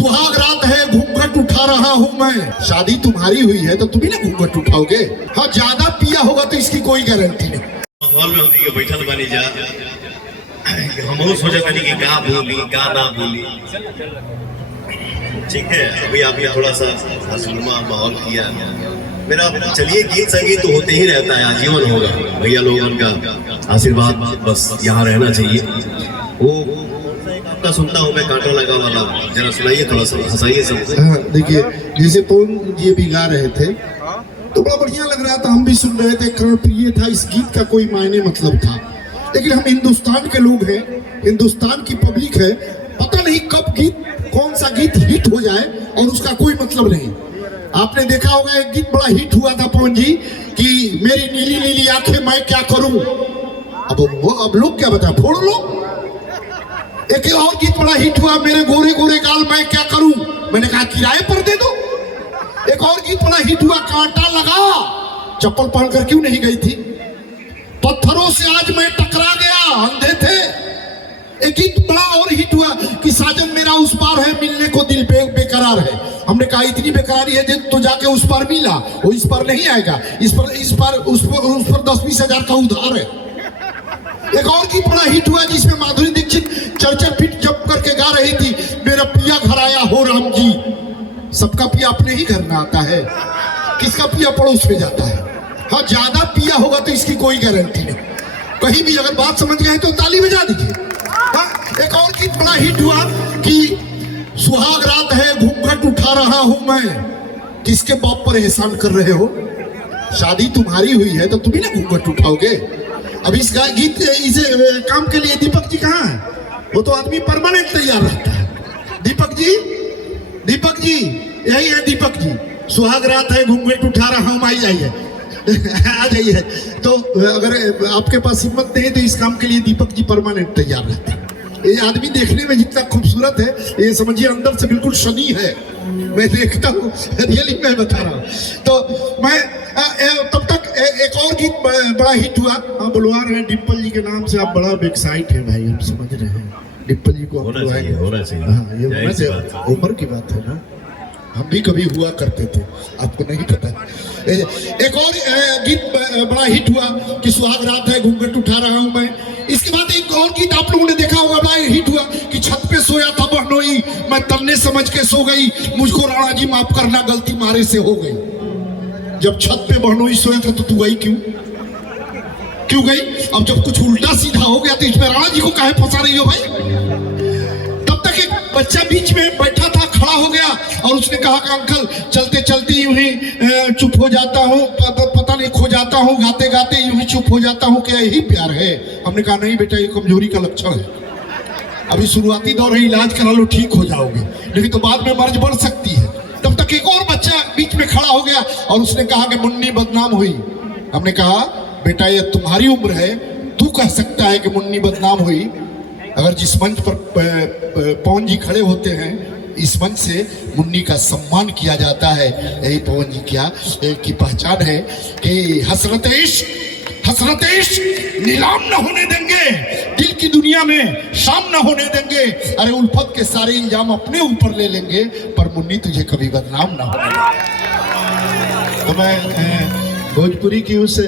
सुहाग रात है घूंघट उठा रहा हूँ मैं। शादी तुम्हारी हुई है तो तुम ही ना घूंघट उठाओगे। हाँ, ज्यादा पिया होगा तो इसकी कोई गारंटी नहीं। हॉल में होती है बैठल बनी जा हम सोचा था कि गा बोली गा ना बोली। ठीक है, अभी आपने थोड़ा सा हंसनुमा माहौल किया मेरा। चलिए, गीत संगीत तो होते ही रहता है, आजीवन होगा। भैया लोगों का आशीर्वाद बस यहाँ रहना चाहिए। वो आपका सुनता हूँ मैं, कांटा लगा वाला, जरा सुनाइए, थोड़ा सा हंसाइए सबको। हाँ, देखिए जैसे पवन जी भी गा रहे थे तो बड़ा बढ़िया लग रहा था, हम भी सुन रहे थे, कर्णप्रिय था। इस गीत का कोई मायने मतलब था, लेकिन हम हिंदुस्तान के लोग हैं, हिंदुस्तान की पब्लिक है, पता नहीं कब गीत, कौन सा गीत हिट हो जाए और उसका कोई मतलब नहीं। आपने देखा होगा एक गीत बड़ा हिट हुआ था पवन जी कि मेरी नीली नीली आंखें मैं क्या करूं। अब लोग क्या बताए, फोड़ लो। एक और गीत बड़ा हिट हुआ, मेरे गोरे गोरे गाल मैं क्या करूं। मैंने कहा किराए पर दे दो। एक और गीत बड़ा हिट हुआ, कांटा लगा, चप्पल पहनकर क्यों नहीं गई थी। पत्थरों से आज मैं टकरा गया, अंधे थे। एक गीत बड़ा और हिट हुआ कि साजन मेरा उस पार है, मिलने को दिल बेकरार है। हमने कहा इतनी बेकरारी है तो जाके उस पार मिला, वो इस पार नहीं आएगा, इस पर उस पर 10-20 हजार का उधार है। एक और गीत बड़ा हिट हुआ जिसमें माधुरी दीक्षित चर्चा फिट जप करके गा रही थी, मेरा पिया घर आया हो राम जी। सबका पिया अपने ही घर में आता है, किसका पिया पड़ोस में जाता है। हाँ, ज्यादा पिया होगा तो इसकी कोई गारंटी नहीं। कहीं भी अगर बात समझ गए तो ताली बजा दीजिए। हाँ, एक और गीत बड़ा हिट हुआ कि सुहाग रात है घूंघट उठा रहा हूं मैं। किसके बाप पर एहसान कर रहे हो। शादी तुम्हारी हुई है तो तुम ही ना घूंघट उठाओगे। अब इस गीत इसे काम के लिए दीपक जी कहाँ है, वो तो आदमी परमानेंट तैयार रहता है। दीपक जी, दीपक जी, यही है दीपक जी। सुहाग रात है घूंघट उठा रहा हूं, आई जाइए आ जाइए। तो अगर आपके पास हिम्मत नहीं है तो इस काम के लिए दीपक जी परमानेंट तैयार रहते हैं। ये आदमी देखने में जितना खूबसूरत है, ये समझिए अंदर से बिल्कुल शनि है। मैं देखता हूँ, रियली मैं बता रहा हूँ। तो मैं तब तक एक और गीत बड़ा हिट हुआ, हाँ बुलवा रहे हैं डिम्पल जी के नाम से। आप बड़ा एक्साइट है भाई, हम समझ रहे हैं डिम्पल जी को। होना चाहिए। हाँ, ये होना चाहिए, उम्र की बात है ना, हम भी कभी हुआ करते थे, आपको नहीं पता। एक और गीत बड़ा हिट हुआ कि सुहाग रात है घूंघट उठा रहा हूं मैं। इसके बाद एक और गीत आप लोगों ने देखा होगा, बड़ा हिट हुआ कि छत पे सोया था बहनोई, मैं तन्ने समझ के सो गई, मुझको राणा जी माफ करना गलती मारे से हो गई। जब छत पे बहनोई सोया था तो तू गई क्यों गई। अब जब कुछ उल्टा सीधा हो गया तो इसमें राणा जी को काहे फंसा रही हो भाई। तब तक एक बच्चा बीच में बैठा था, खड़ा हो गया और उसने कहा कि अंकल चलते चलते यूं ही चुप हो जाता हूँ, पता नहीं खो जाता हूँ, गाते गाते यूं ही चुप हो जाता हूँ, क्या यही प्यार है। हमने कहा नहीं बेटा, ये कमजोरी का लक्षण है, अभी शुरुआती दौर है, इलाज करा लो ठीक हो जाओगे, लेकिन तो बाद में मर्ज बढ़ सकती है। तब तक एक और बच्चा बीच में खड़ा हो गया और उसने कहा कि मुन्नी बदनाम हुई। हमने कहा बेटा ये तुम्हारी उम्र है, तू कह सकता है कि मुन्नी बदनाम हुई। अगर जिस मंच पर पवन जी खड़े होते हैं, इस मंच से मुन्नी का सम्मान किया जाता है। यही पवन जी की पहचान है कि हसरत इश्क नीलाम न होने देंगे, दिल की दुनिया में शाम न होने देंगे। अरे उल्फत के सारे इल्जाम अपने ऊपर ले लेंगे, पर मुन्नी तुझे कभी बदनाम ना होने देंगे। तो मैं भोजपुरी की उस